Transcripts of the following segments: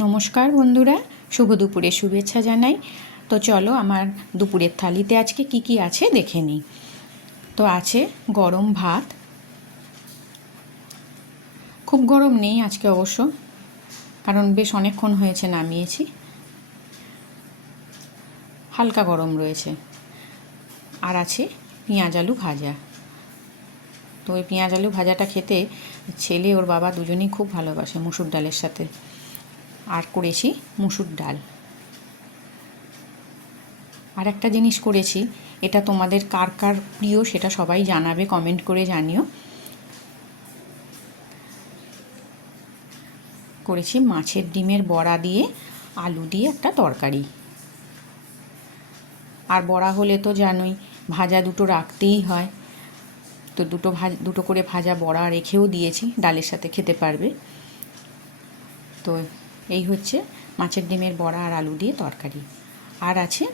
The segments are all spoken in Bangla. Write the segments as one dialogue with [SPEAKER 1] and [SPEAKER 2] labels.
[SPEAKER 1] নমস্কার বন্ধুরা, শুভ দুপুরে শুভেচ্ছা জানাই। তো চলো আমার দুপুরের থালিতে আজকে কি কি আছে দেখে নিই। তো আছে গরম ভাত। খুব গরম নেই আজকে অবশ্য, কারণ বেশ অনেকক্ষণ হয়েছে নামিয়েছি। হালকা গরম রয়েছে। আর আছে পেঁয়াজ আলু ভাজা। তো ওই পেঁয়াজ আলু ভাজাটা খেতে ছেলে ওর বাবা দুজনেই খুব ভালোবাসে মুসুর ডালের সাথে। আর করেছি মুসুর ডাল। আর একটা জিনিস করেছি, এটা তোমাদের কার কার প্রিয় সেটা সবাই জানাবে কমেন্ট করে জানিও। করেছি মাছের ডিমের বড়া দিয়ে আলু দিয়ে একটা তরকারি। আর বড়া হলে তো জানোই, ভাজা দুটো রাখতেই হয়। তো দুটো ভাজ দুটো করে ভাজা বড়া রেখেও দিয়েছি, ডালের সাথে খেতে পারবে। তো এই হচ্ছে মাছের ডিমের বড়া আর আলু দিয়ে তরকারি। আর আছে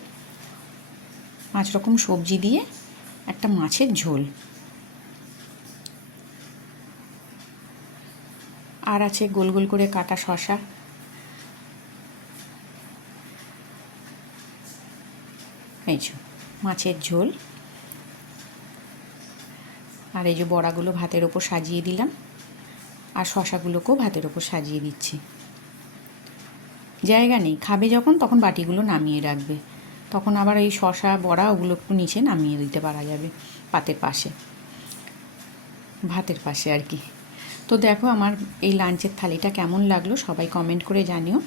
[SPEAKER 1] পাঁচ রকম সবজি দিয়ে একটা মাছের ঝোল। আর আছে গোল গোল করে কাটা শশা এই মাছের ঝোল। আর এই যে বড়াগুলো ভাতের ওপর সাজিয়ে দিলাম। আর শশাগুলোকেও ভাতের ওপর সাজিয়ে দিচ্ছি। জায়গা নেই। খাবে যখন, তখন বাটিগুলো নামিয়ে রাখবে। তখন আবার এই শশা বড়া ওগুলো একটু নিচে নামিয়ে দিতে পারা যাবে পাতের পাশে। ভাতের পাশে আর কি। তো দেখো আমার এই লাঞ্চের থালিটা কেমন লাগল সবাই কমেন্ট করে জানিও।